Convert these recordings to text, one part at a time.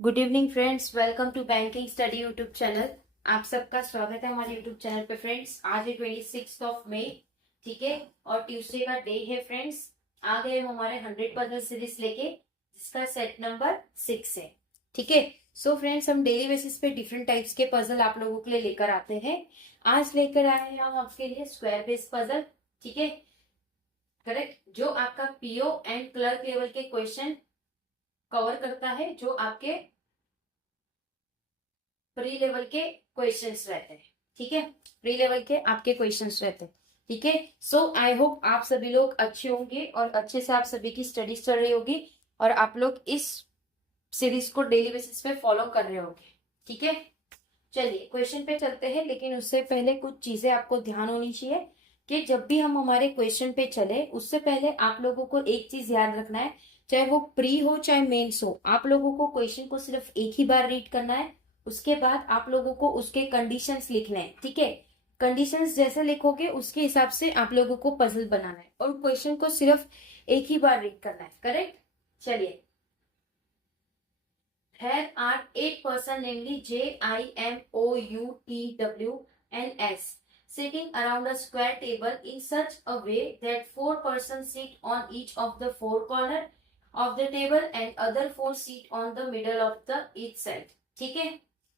Good evening friends, welcome to banking study YouTube channel. आप सबका स्वागत है हमारे यूट्यूब चैनल पे फ्रेंड्स। आज है 26 मई, ठीक है, और ट्यूसडे का डे है फ्रेंड्स। आ गए हम हमारे 100 पजल सीरीज लेके, जिसका सेट नंबर 6 है, ठीक है। सो फ्रेंड्स, हम डेली बेसिस पे डिफरेंट टाइप्स के पजल आप लोगों के लिए लेकर आते हैं। आज लेकर आए हैं हम आपके लिए स्क्वायर बेस पजल, ठीक है, करेक्ट, जो आपका पीओ एंड क्लर्क लेवल के क्वेश्चन कवर करता है, जो आपके प्री लेवल के क्वेश्चंस रहते हैं, ठीक है। प्री लेवल के आपके क्वेश्चंस रहते हैं, ठीक है। सो आई होप आप सभी लोग अच्छे होंगे और अच्छे से आप सभी की स्टडीज चल रही होगी और आप लोग इस सीरीज को डेली बेसिस पे फॉलो कर रहे होंगे, ठीक है। चलिए क्वेश्चन पे चलते हैं, लेकिन उससे पहले कुछ चीजें आपको ध्यान होनी चाहिए कि जब भी हम हमारे क्वेश्चन पे चले उससे पहले आप लोगों को एक चीज याद रखना है, चाहे वो प्री हो चाहे मेंस हो, आप लोगों को क्वेश्चन को सिर्फ एक ही बार रीड करना है। उसके बाद आप लोगों को उसके कंडीशंस लिखने हैं, ठीक है। कंडीशंस जैसे लिखोगे उसके हिसाब से आप लोगों को पजल बनाना है और क्वेश्चन को सिर्फ एक ही बार रीड करना है, करेक्ट। चलिए, there are 8 person, namely J, I, M, O, U, T, W, and S, sitting around a square table in such a way that 4 persons sit on each of the four corner of the table and other 4 sit on the middle of the each side, ठीक है।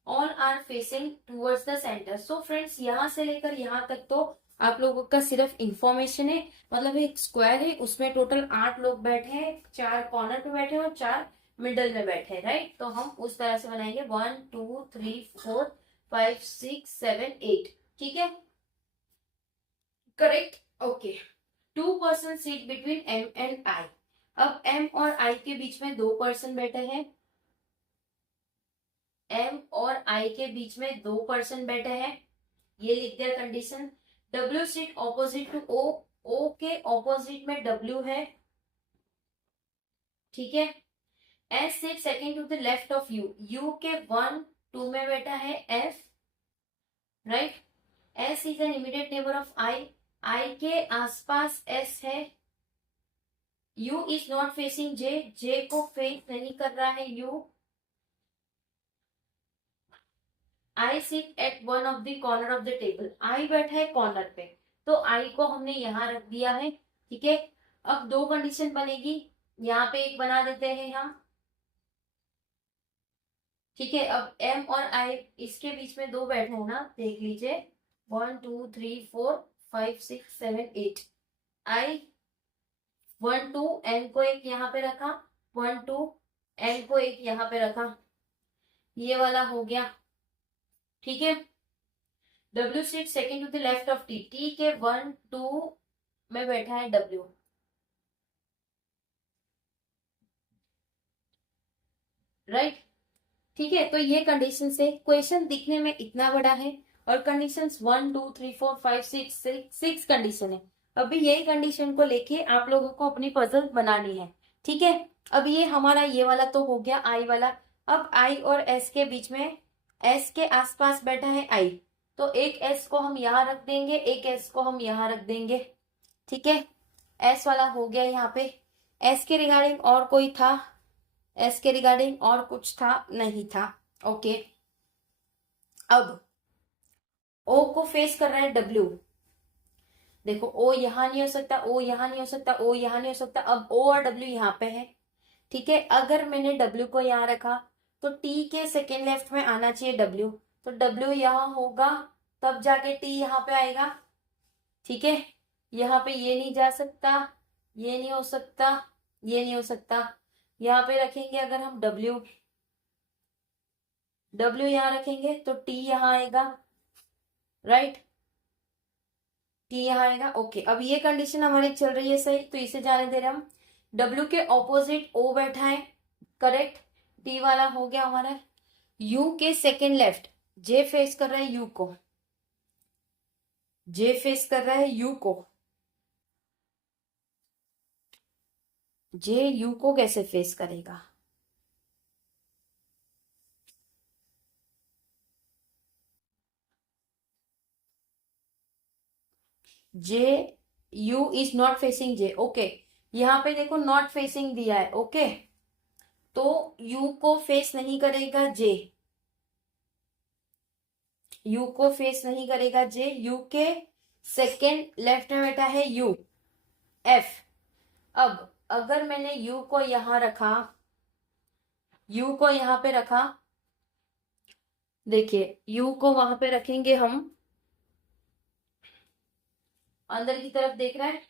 All are facing towards the center. So friends, यहाँ से लेकर यहाँ तक तो आप लोगों का सिर्फ इंफॉर्मेशन है। मतलब एक स्क्वायर है, उसमें टोटल 8 लोग बैठे हैं, 4 कॉर्नर पे बैठे हैं और 4 मिडल में बैठे, राइट। तो हम उस तरह से बनाएंगे 1 2 3 4 5 6 7 8, ठीक है, correct, okay. 2 person sit between M and I. अब एम और आई के बीच में 2 person बैठे हैं, एम और आई के बीच में 2 person बैठे हैं, ये लिख दिया condition. W seat opposite to O, O के ऑपोजिट में डब्ल्यू है, ठीक है। S seat second to the left of U, U के 1 2 में बैठा है F, right. S is an immediate neighbour of I, I के आसपास एस है। U is not facing J, J को फेस नहीं कर रहा है U. I sit at one of the corner of the table, आई बैठा है कॉर्नर पे, तो आई को हमने यहां रख दिया है, ठीक है। अब 2 कंडीशन बनेगी, यहाँ पे एक बना देते हैं हम, ठीक है। अब एम और आई, इसके बीच में 2 बैठे हैं ना, देख लीजिए 1 2 3 4 5 6 7 8। आई 1 2 एन को एक यहाँ पे रखा, 1 2 एन को एक यहाँ पे रखा, ये वाला हो गया, ठीक है। W sit second to the left of T, T के 1 2 में बैठा है डब्ल्यू, राइट, ठीक है। तो ये कंडीशन से क्वेश्चन दिखने में इतना बड़ा है और कंडीशंस 1 2 3 4 5 6 कंडीशन है। अभी यही कंडीशन को लेके आप लोगों को अपनी पजल बनानी है, ठीक है। अब ये हमारा ये वाला तो हो गया आई वाला। अब आई और एस के बीच में, एस के आसपास बैठा है आई, तो एक एस को हम यहाँ रख देंगे, एक एस को हम यहाँ रख देंगे, ठीक है। एस वाला हो गया यहाँ पे। एस के रिगार्डिंग और कोई था, एस के रिगार्डिंग और कुछ था नहीं था, ओके। अब ओ को फेस कर रहा है डब्ल्यू, देखो ओ यहां नहीं हो सकता, ओ यहां नहीं हो सकता, ओ यहां नहीं हो सकता, अब ओ और डब्ल्यू यहाँ पे है, ठीक है। अगर मैंने डब्ल्यू को यहाँ रखा तो टी के सेकेंड लेफ्ट में आना चाहिए डब्ल्यू, तो डब्ल्यू यहाँ होगा, तब जाके टी यहाँ पे आएगा, ठीक है। यहाँ पे ये नहीं जा सकता, ये नहीं हो सकता, ये नहीं हो सकता। यहाँ पे रखेंगे अगर हम डब्ल्यू, डब्ल्यू यहाँ रखेंगे तो टी यहाँ आएगा, राइट, टी यहाँ आएगा, ओके। अब ये कंडीशन हमारी चल रही है सही, तो इसे जाने दे रहे हम। डब्ल्यू के ऑपोजिट ओ बैठा है, करेक्ट, टी वाला हो गया हमारा। यू के सेकेंड लेफ्ट, जे फेस कर रहा है यू को, जे फेस कर रहा है यू को, जे यू को कैसे फेस करेगा, J U is not facing J, okay. यहाँ पे देखो नॉट फेसिंग दिया है, ओके, तो यू को फेस नहीं करेगा जे, यू को फेस नहीं करेगा जे, यू के सेकेंड लेफ्ट में बैठा है यू, एफ। अब अगर मैंने यू को यहां रखा, यू को यहां पे रखा, देखिए यू को वहां पे रखेंगे हम, अंदर की तरफ देख रहा है,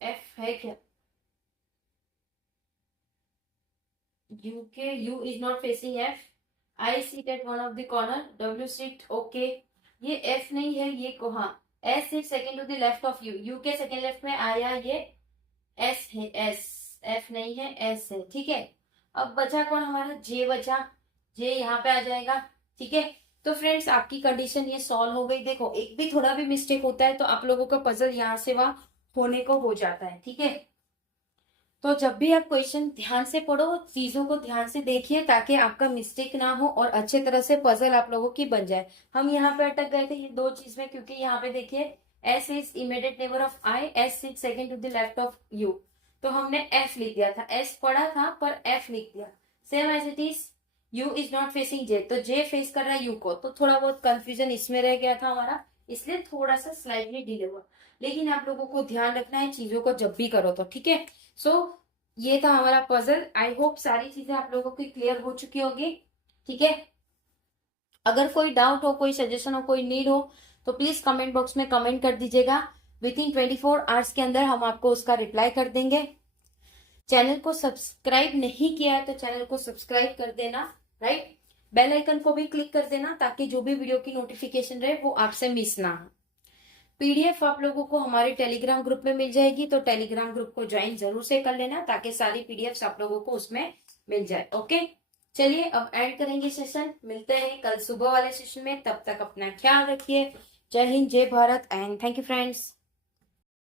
एफ है क्या, यू के, U is not facing F, I sit at one of the corner, W sit okay, ये एफ नहीं है, ये को हाँ, S seat second to the left of U, U के सेकेंड लेफ्ट में आया ये एस है, एस, एफ नहीं है, एस है, ठीक है। अब बचा कौन हमारा, जे बचा, जे यहाँ पे आ जाएगा, ठीक है। तो फ्रेंड्स आपकी कंडीशन ये सॉल्व हो गई। देखो एक भी थोड़ा भी मिस्टेक होता है तो आप लोगों का पजल यहाँ से वहां होने को हो जाता है, ठीक है। तो जब भी आप क्वेश्चन ध्यान से पढ़ो, चीजों को ध्यान से देखिए ताकि आपका मिस्टेक ना हो और अच्छे तरह से पजल आप लोगों की बन जाए। हम यहाँ पे अटक गए थे ये दो चीज में, क्योंकि यहाँ पे देखिए S is immediate neighbour of I, S is second to the left of U, तो हमने एफ लिख दिया था, एस पढ़ा था पर एफ लिख दिया। Same as it is U is not facing J, तो जे फेस कर रहा है यू को, तो थोड़ा बहुत कंफ्यूजन इसमें रह गया था हमारा, इसलिए थोड़ा सा स्लाइटली डिले हुआ। लेकिन आप लोगों को ध्यान रखना है चीजों को जब भी करो तो, ठीक है। सो ये था हमारा पजल। आई होप सारी चीजें आप लोगों की क्लियर हो चुकी होगी, ठीक है। अगर कोई डाउट हो, कोई सजेशन हो, कोई नीड हो तो प्लीज कमेंट बॉक्स में कमेंट कर दीजिएगा। विद इन 24 आवर्स के अंदर हम आपको उसका रिप्लाई कर देंगे। चैनल को सब्सक्राइब नहीं किया है तो चैनल को सब्सक्राइब कर देना, राइट। बेल आइकन को भी क्लिक कर देना ताकि जो भी वीडियो की नोटिफिकेशन रहे वो आपसे मिस ना हो। पीडीएफ आप लोगों को हमारे टेलीग्राम ग्रुप में मिल जाएगी, तो टेलीग्राम ग्रुप को ज्वाइन जरूर से कर लेना ताकि सारी पीडीएफ आप लोगों को उसमें मिल जाए। ओके चलिए अब एंड करेंगे सेशन, मिलते हैं कल सुबह वाले सेशन में, तब तक अपना ख्याल रखिए। जय हिंद, जय Bharat and thank you friends.